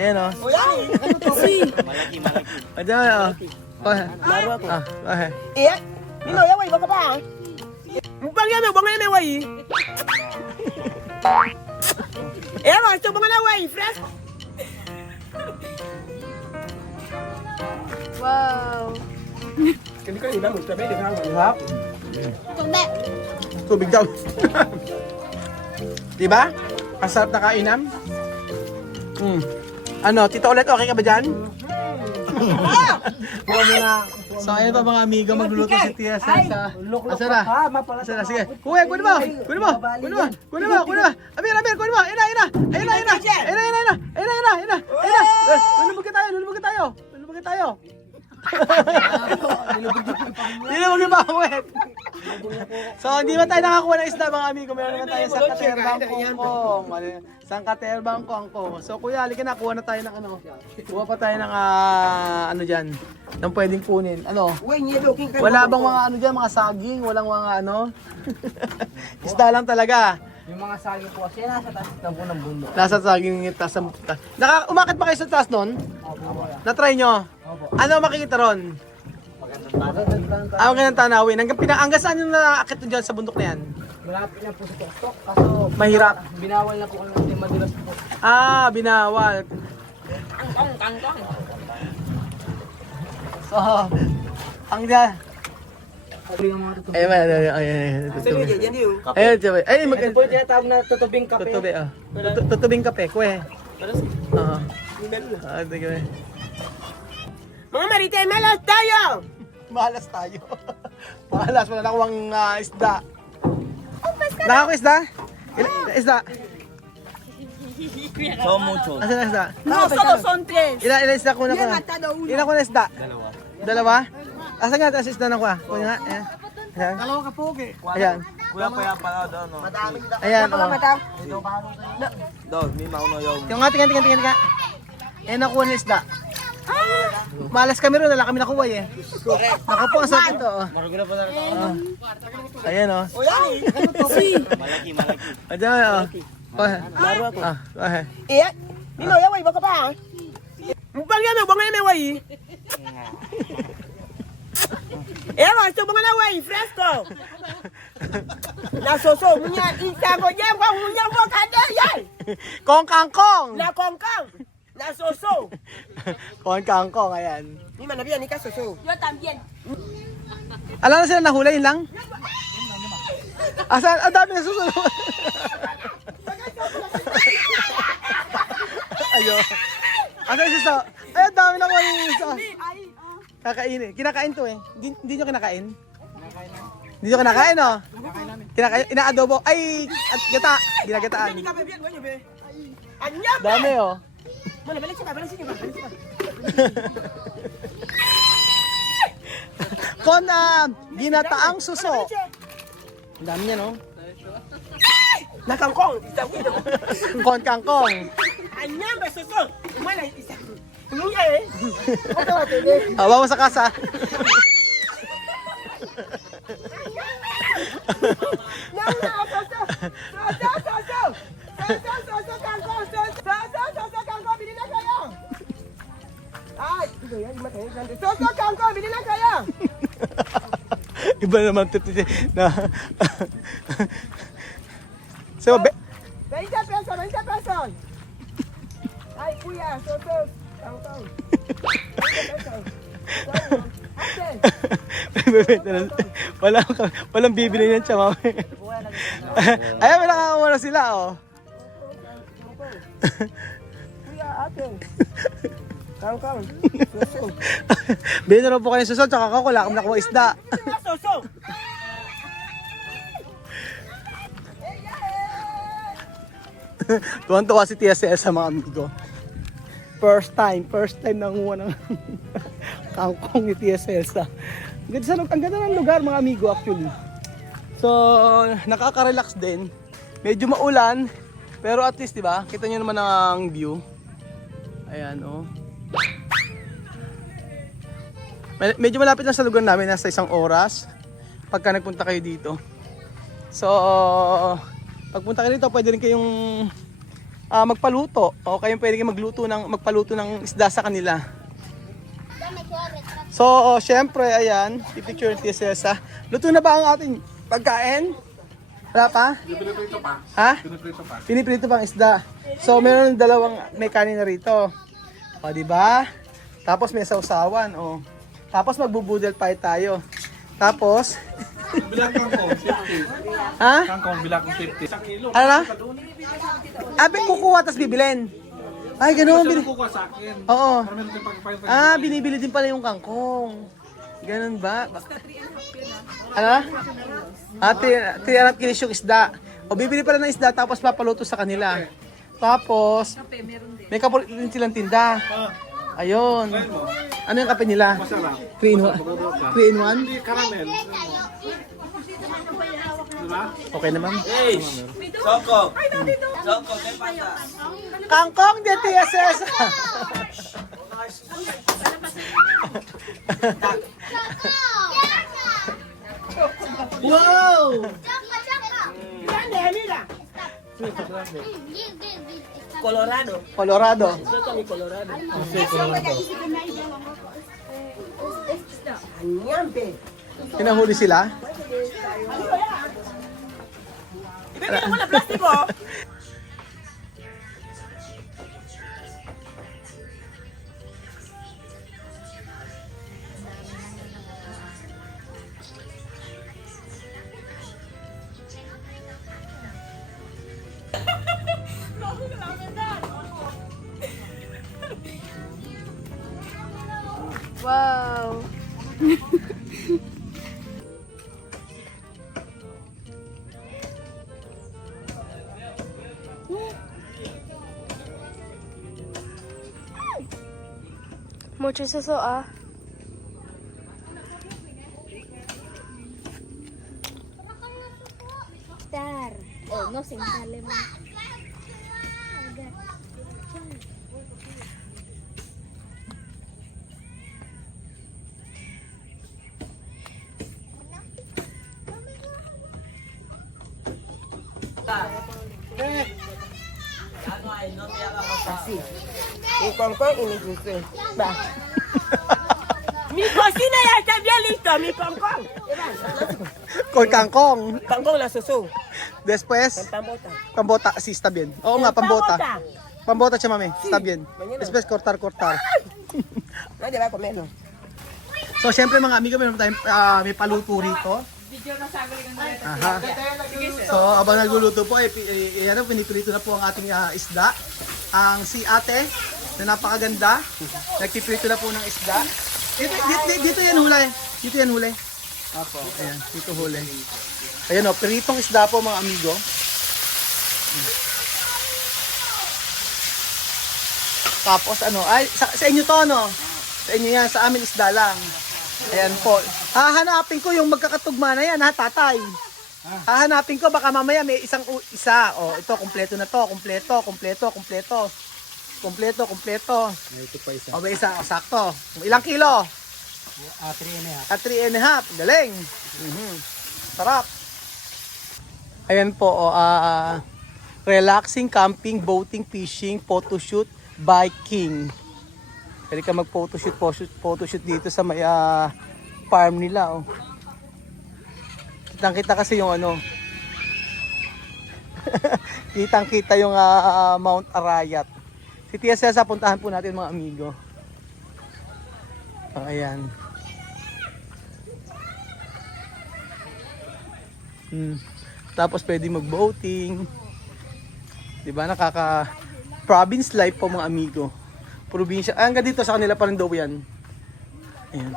Ayan o. O yan eh. Malaki, malaki. Ayan o. Laro ako. Okay. Eh, Mino, yaway, baka pa ha? Bang yame, way. Eh, ito mga na way, fresh. Wow. Hindi ka iba, magsabi, di ba? Harap. Tumbe. Tubig daw. Diba? Ang sarap na kainan. Ano, Tito ulit, okay ka ba dyan? Huwag mo na. So ayun pa mga amigo, magluluto si Tia Salsa. Asara? Asara, sige. Kuya, kunin mo! Kunin mo! Kunin mo! Kunin mo! Kunin mo! Amir, kunin mo! Ina! Lulubog ka tayo! Lulubog pa ako eh! So hindi ba tayo nakakuha ng isda mga amigo? Meron naman tayo sa Katerbang Kongkong. Sa Katerbang Kongkong. So kuya, halika na, kuha na tayo ng ano. Kuha pa tayo ng ano dyan. Nang pwedeng kunin. Ano? Wala bang mga ano dyan, mga saging? Walang mga ano? Isda lang talaga. Yung mga saging po kasi nasa taas ng bundok. Nasa saging, taas ng... Umakit pa kayo sa taas nun? Na-try nyo? Ano makikita ron? Magandang tanawin. Hanggang saan yung naakit nyo dyan sa bundok na yan? Malapit na po sa tuktok, kaso Mahirap. binawal na po kami kasi madulas po. Binawal. Kangkong. So, ang dyan. Sabi ng mga tutubing. Ayun. Yan yun. Ayun, sabi. Ay, Ito po yung tinatawag na tutubing kape. Tutubi, ah. Tutubing kape, kwe. Oo. Sige. Mga marite, malas tayo! Malas tayo. Malas, wala na akong isda. Nakakuha isda? Isda? So mucho. Asan na isda? No, solo son tres. Ilan isda ko na ko? Ilan ko na isda? Dalawa. Dalawa? Asan nga ang isda na ko? Kuha nga. Ayan. Dalawa ka po, okay. Ayan. Kuya pa pala doon, no? Ayan, oh. Doon, may mauno yung... Yung nga, tingnan ka. Eh, nakuha na isda. Malas kami ron, wala kami nakuha eh. Nakapo ang sakit to, oh. Marugula pa na rin. Ayan, oh. O yan eh. Malaki, malaki. Ayan, oh. Laro ako. Okay. Eh, Mino, yaway, baka pa ha? Bang yame, way. Eh, ito mga na way, fresco. Nasoso, munya, isa ko dyan, munya mo kada yan. Kong kangkong! Na kongkong. Nasoso. Kong kangkong, ayan. Ni manabiyan, ni ka soso. Yo también. Alam na sila nahula, yun lang? Asan? Ang dami na susunod. Ayun. Asan yung suso? Ay, ang dami na ko yung suso. Kakainin. Kinakain to eh. Hindi nyo kinakain? Hindi nyo kinakain, oh. Kinakain. Inaadobo. Ay! At gata. Ginagataan. Anya ba? Dami, oh. Mana, balik sini. Kon, ginataang suso. Ang dami niya, no? Na kangkong, isa ko. Kon kangkong. Anya ba soso? Mana isa. Munya eh. Hawa mo sa kasa. Kangkong, bili na kayo. Ay, ito yan, soso kangkong, bili na kayo. Iba naman ito na. So, 20 pesos. Ay, kuya, soso kangkong. 20 pesos. walang bibili niyan siya, mami. Ayan, may nakakawa na sila, oh. Kuya, ate. Kangkong, soso. Bili na rin po kayo susod, tsaka ako, wala kami nakuha isda. Soso. Tuwan-tuwa si Tia Cel sa mga amigo. First time nanguha ng kangkong ni Tia Celsa. Ang ganda ng lugar mga amigo actually. So, nakaka-relax din. Medyo maulan, pero at least 'di ba? Kita niyo naman ang view. Ayan, oh. Medyo malapit lang sa lugar namin, nasa 1 oras pagka nagpunta kayo dito. So, pagpunta kayo dito, pwede rin kayong magpaluto. O kayo pwede kayo magpaluto ng isda sa kanila. So, syempre, ayan, pipicture ni Cesa. Luto na ba ang ating pagkain? Wala pa? Piniprito pa. Ha? Piniprito pa ang isda. So, meron may kanin na rito. O, di ba? Tapos may sausawan, o. Tapos magbubudel pie tayo. Tapos, Bilang kangkong, 50. ha? Kangkong, bilang 50. Isang kilo. Ano na? Kukuha, tapos bibilin. Ay, ganoon. Kasi kukuha sa akin. Oo. Para meron tayong pagkapain. Binibili din pala yung kangkong. Ganun ba? Ano? 3.5 kilos yung isda. O, bibili pala ng isda, tapos papaluto sa kanila. Tapos, may kapulit din silang tinda. Ayun. Ano yung kape nila? Masarap. 3 in 1? Hindi, caramel. Diba? Okay naman. Hey! Soko! Soko, kay pata. Kangkong de TSS! Wow! Colorado. Colorado. Ito kami Colorado. Anyampe. Hinahuli sila? Ibigay mo na plastic mo. Wow. Mucho suso ah. Dar. Oh, no, sin sale mo. Un concón y mi dulce. Va. Mi cocina ya está bien listo, mi concón. Con kangkong. Concón la susu. Después, Pambota. pambota. Sí, está bien. Oo nga, pambota. Pambota siya, mami. Está bien. Después, cortar. Nadie va a comerlo. So, syempre mga amigo, meron tayong may paluto rito. Aha. So, abang nagluluto po, piniprito na po ang ating isda. Ang si ate, na napakaganda, nagpiprito na po ng isda. Dito yan huli. Dito yan huli. Apo. Ayan, dito huli. Ayan o, pritong isda po mga amigo. Tapos ano, ay, sa inyo to no? Sa inyo yan, sa amin isda lang. Ayan po. Hahanapin ko yung magkakatugma na yan ha, tatay. Hahanapin ko, baka mamaya may isa. O, ito, kompleto na to. Kompleto. Ito pa isa. O, may isa. O, sakto. Ilang kilo? 3.5. Galing. Sarap. Ayan po, relaxing, camping, boating, fishing, photoshoot, biking. Pwede ka mag-photoshoot dito sa may farm nila. Oh. Kitang-kita kasi yung ano. Kitang-kita yung Mount Arayat. Si Tia Cesa, puntahan po natin mga amigo. Ayan. Tapos pwede mag-boating. Diba? Province life po mga amigo. Probinsya. Hanggang dito sa kanila pa rin daw yan. Ayan.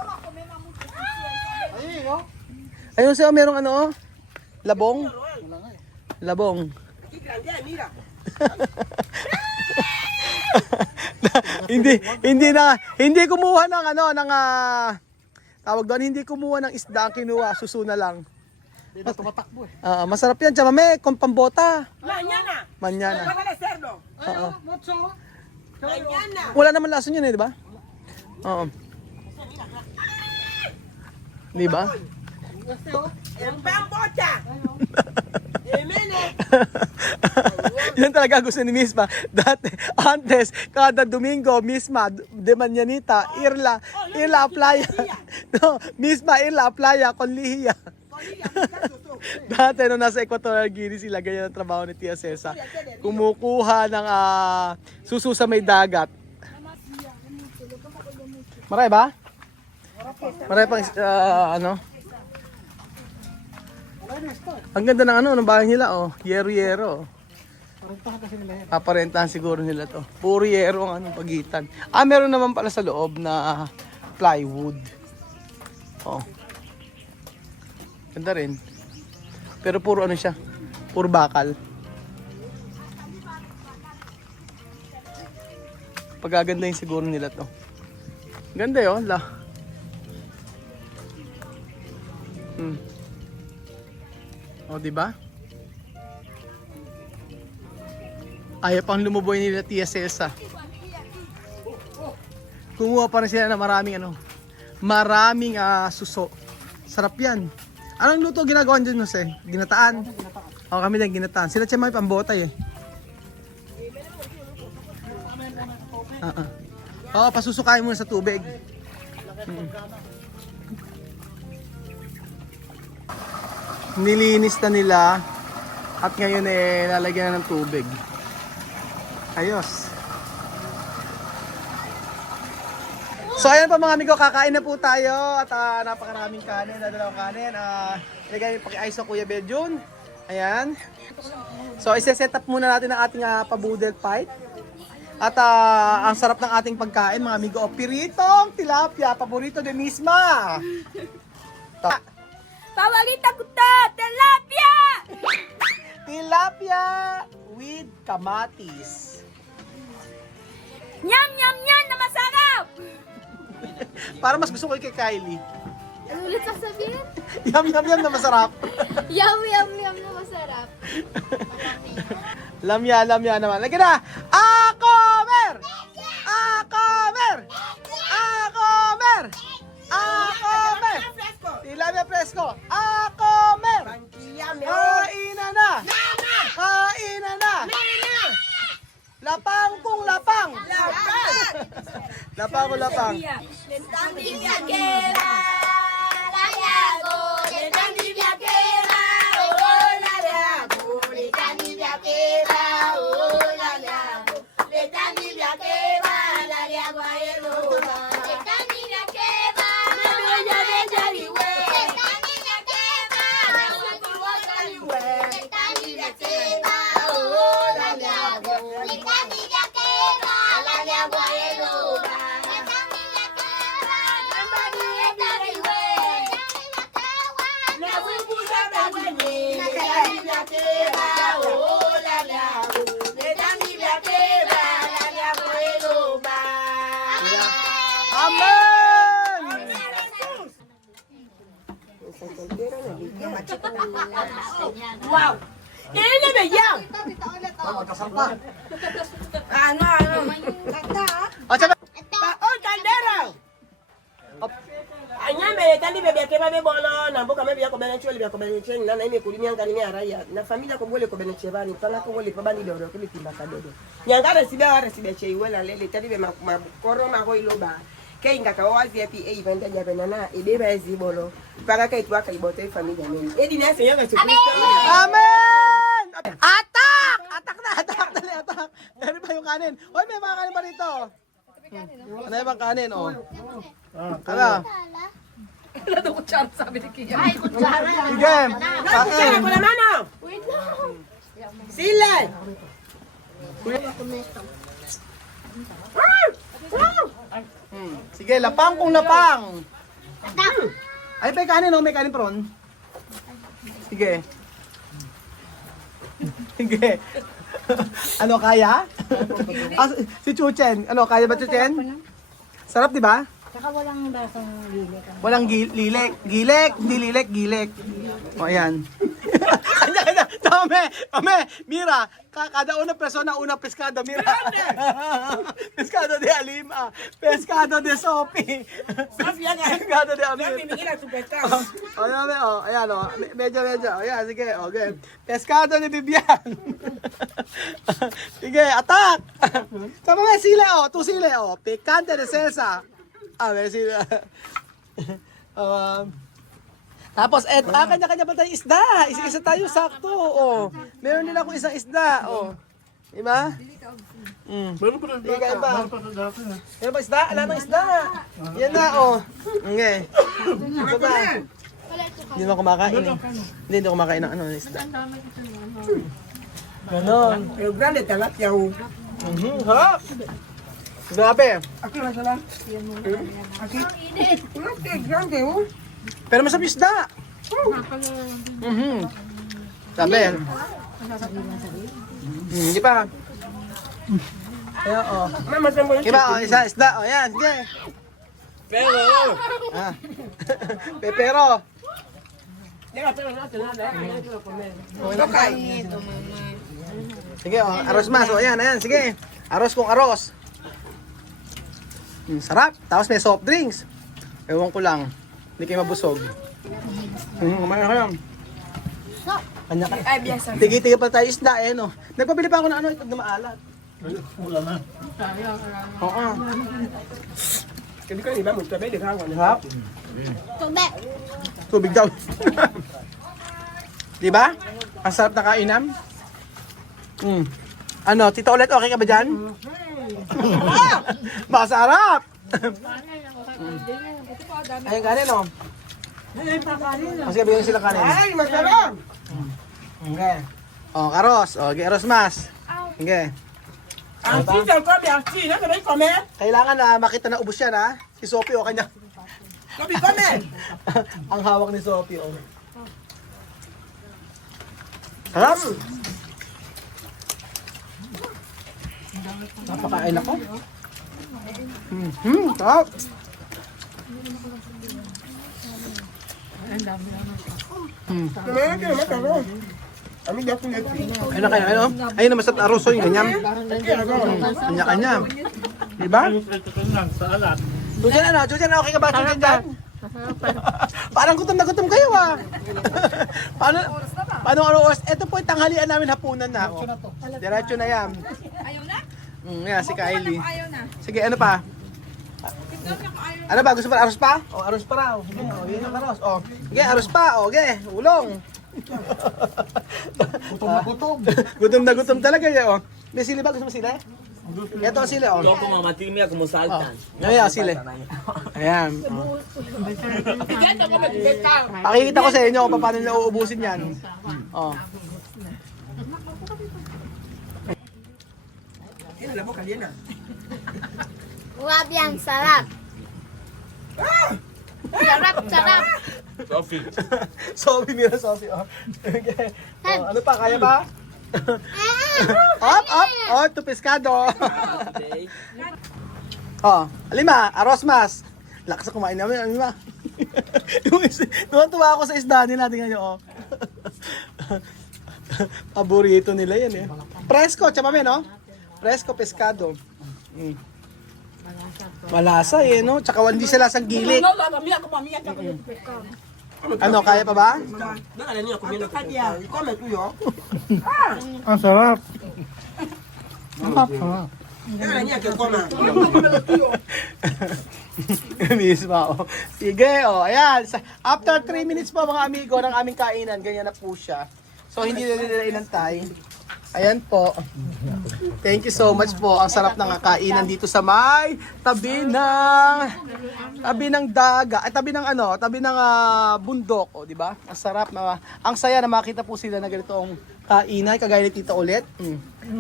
Ayun siya, merong ano, labong. Labong. hindi kumuha ng ano, tawag doon, hindi kumuha ng isda ang kinuha, suso na lang. Hindi na tumatakbo eh. Masarap yan, chamame, kung pambota. Mañana. Manyana. Para cerdo. Oo. Mañana. Wala naman lason yun eh, di ba? Oo. Di ba? Ang pambota. Amen eh. Yan talaga gusto ni Misma. Dati, antes, kada Domingo, Misma, de Mañanita, Irla Playa. No, Misma, Irla Playa, con Lihiya. Dati nung nasa Equatorial Guinea sila, ganyan ang trabaho ni Tia Cesa. Kumukuha ng suso sa may dagat. Maray ba? Maray pang ano? Ang ganda ng ng bahay nila, oh. Yero-yero. Parentahan kasi nila yan. Paparentahan siguro nila to. Puro yero ang pagitan. Meron naman pala sa loob na plywood. Oh. Ganda rin. Pero puro ano siya? Puro bakal. Pagagandahin siguro nila to. Ganda yun, O, di ba? Ayaw pang lumuboy nila Tia Cesa. Kumuha pa rin sila na maraming suso. Sarap yan. Anong luto ginagawa dyan, Jose? Ginataan? O, kami din ginataan. Sila siya may pambotay eh. Oo, pasusukain muna sa tubig. Nilinis na nila at ngayon lalagyan na ng tubig. Ayos. So ayan pa mga amigo, kakain na po tayo at napakaraming kanin, dadalawang kanin. Ilagay yung paki-ice sa Kuya Beljun. Ayan. So isa-set up muna natin ang ating pa-boodle fight. At ang sarap ng ating pagkain mga amigo, piritong tilapia, paborito de Misma. Favorita ko to, tilapia! Tilapia with kamatis. Nyam, nyam, nyam na masarap! Para mas gusto ko kay Kylie. Ano ulit sasabihin? Yum yum yum na masarap. Yum, yum, yum na masarap. Lamya naman. Lagi na. Akomer! Akomer! Akomer! Akomer! Tilapia fresco. Akomer! Kainan na! Kainan na! Lapang kung lapang! Lapang kung lapang. Amen! Wow! Ini ba yan? Ano? Paon kaldero! Anya mbele tandi bebe ke babe bolo na mboka mebe yako bana chwele yako bana chwele na ime kulimia ngani ya raya na familia ko bole ko bana chebani panga ko bole pabani dodo ko litimba kadodo nyangara sibe chei wala lele tandi be makoro ma ko iloba ke inga ka wazi ya pa ibanda ya bana na ibeba ezi bolo panga kai tuaka ibote familia mimi edi na se yanga chukuri Amen! Atak! Atak na! Ano ba yung kanin? Hoy, may mga kanin ba rito? Ano yung kanin, oh? Ano? Sige, kain. ko na mano sila Sige, lapang kung lapang. Ay, may kanin, oh. May kanin prawn. Sige. Sige. Ano, kaya? Si Chuchen. Ano, kaya ba, Chuchen? Sarap, di ba? Saka walang lasang lilik. Walang gilek. Gilek. Hindi lilek, gilek. O, ayan. Kanya. Mira, kada unang persona, unang pescado, Mira. Pescado de Alima, pescado de Sophie. Pescado de Alima. Ayan, medyo, ayan, sige, okay. Pescado ni Vivian. Sige, attack! Sa mga sila, two sila, picante de Cesa. May sila. Tapos, kanya-kanya pa tayong isda. Isa-isa tayo, sakto. Meron din ako isang isda. Diba? Meron pa rin Hindi ka dati. iba. Meron pa rin dati na. Meron pa isda? Alam ng isda. Yan na, Okay. Ito ba? Hindi naman kumakain eh. Hindi ako kumakain ng isda. Ganon. Pero grande talapia. Harap! Grabe. Aquí na sala. Aquí. Grande, Pero masarap yung isda. Sabi. Hindi pa. Ayan, Mama, sa mo. Iba, isa isda. Yan, sige. Pero, Pepero. Kain. Sige, arroz mas. Ayan, sige. Arroz kung arroz. Sarap. Tapos may soft drinks. Ewan ko lang. Hindi kayo mabusog. Kumain kayo. Kanya ka. Ay, biyasa. Tigi-tigi pa tayo isda no. Nagpabili pa ako ng ito na maalat. Wala na. Oo. Hindi ko iba mo tabi di ka Sarap. Tubig. Tubig daw. Di ba? Ang sarap na kainan. Ano, Tita ulit okay ka ba dyan? Masarap! Ayun kanin o. Kasi bigyan sila kanin. Ay, masarap. Okay. Karos. Okay, aros mas. Okay. Así se come así, no se ve comer. Kailangan na makita na ubos yan ha. Si Sophie o kanya. Come, come. Ang hawak ni Sophie o. Sarap! Napakain ako. Sarap! Kumain ka, masarap. Kami dito na. Ayun na kayo, ayun na masarap na arroz o yung ganyan. Kanya-kanya. Diba? Sa alat. Jujan, okay ka ba? Jujan dyan? Parang gutom na gutom kayo Paano oras? Ito po yung tanghalian namin hapunan na. Diretso na yan. Ayaw na? Yan, si Kylie. Ayaw na. Sige, ano pa? Ano ba? Gusto pa arroz pa? Arroz pa raw. Sige, yun yung arroz. Sige, arroz pa. Okay, ulong. Gutom na gutom. Gutom na gutom talaga yan. May sili ba? Gusto mo sili? Ito ang sili. ito kung mamatimia, kumusaltan. Ayan, sili. Ayan. Pakikita ko sa inyo kung paano nila uubusin yan. Alam mo, kalina. Grabe yan, sarap. Sarap. Sophie. Sophie, mira Sophie. Okay. Ano pa? Kaya ba? Up! Ito pescado. Alima, arroz mas. Lakas na kumain namin, Alima. Tuwa ako sa isda nila. Tingnan nyo, Paborito nila yan, Fresco, chamame, no? Fresco pescado. Malasa, no? Tsaka hindi sila lasang gilik. Ano, kaya pa ba? Alam niyo, kumino ko. Come tuyo. Ang sarap. Sarap. Alam niya, kaya Mismo, Sige, ayan. After 3 minutes po mga amigo ng aming kainan, ganyan na po siya. So, hindi na nila inantay. Ayan po. Thank you so much po. Ang sarap ng kainan dito sa may tabi ng daga, tabi ng bundok, di ba? Ang sarap ang saya na makita po sila na ganitong kainan kagaya ni Tita Ulit.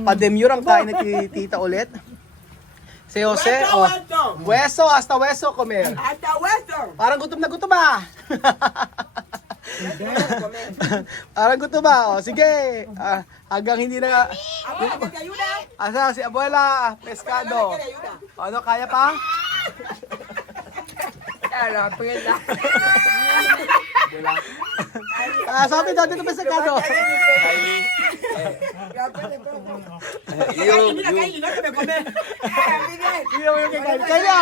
Pademure ang kain ni Tita Ulit. Si Jose, hueso hasta hueso comer. hasta hueso. Parang gutom na gutom Parang gutom sige. Hanggang hindi na Abuela, que te ayuda. Asa si Abuela, pescado. Que te ayuda. Ano, kaya pa? Claro, pues Sophie daw, dito pa sa kado. You. Hindi mo yung kay Kylie. Kylie!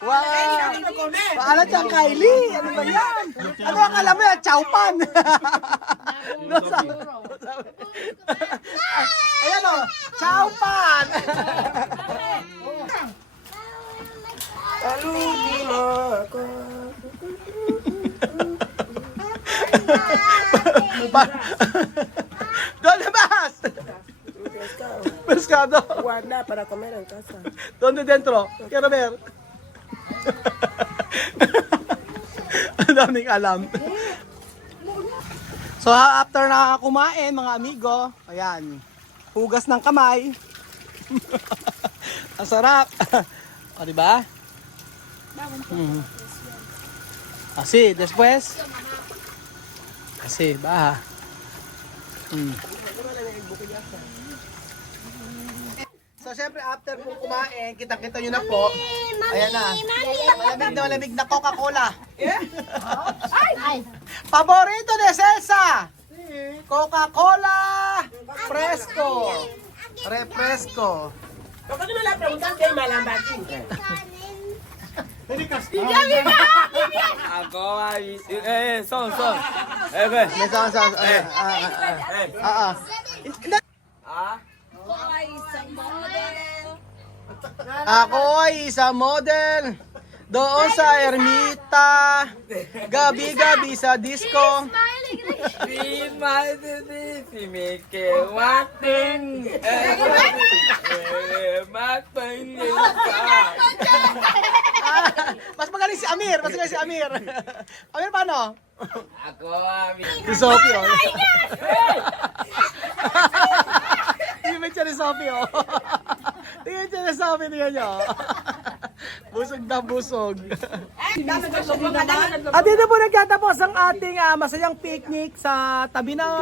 Wow! Paalat siyang Kylie! Ano ba yan? Ano ang alam mo yan? Chowpan! Ayan o! Chowpan! Aludi mo ako. Doon labas! Pescado! Guarda para comer en casa. Donde dentro? Quiero ver. Ang daming alam. So after na kumain mga amigo, ayan, hugas ng kamay. Ang sarap. O diba? Así, después. Así, baja. So syempre after po kumain, kitang-kita nyo na po. Ayan na. Malamig na Coca-Cola. Ay. Paborito ni Celsa. Coca-Cola Fresco. Refresco. ¿Por qué no le preguntas si hay malambatín? Ako ay... Son. Okay. May sa. Ako ay isang model doon sa Ermita, gabi-gabi sa disco. Si Madrid, si Mike Wating. Matang Mas magaling si Amir, Amir paano? Ako ay... Si Sophie oh. Image siya ni Sophie oh. Tingnan siya ni Sophie, tingnan niyo. Busog na busog. At dito po nagtatapos ang ating masayang picnic sa tabi ng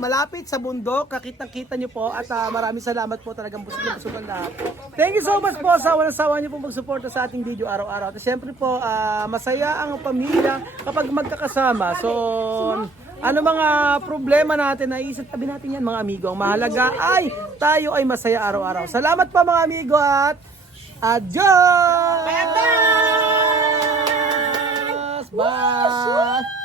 malapit sa bundok. Kakitang-kita nyo po at maraming salamat po, talagang busog na busog ang lahat. Thank you so much po sa walang sawa nyo po magsuporta sa ating video araw-araw. At syempre po, masaya ang pamilya kapag magkakasama. So, ano mga problema natin, naisip tabi natin yan mga amigo. Ang mahalaga ay tayo ay masaya araw-araw. Salamat po mga amigo at adios! Bye! Bye!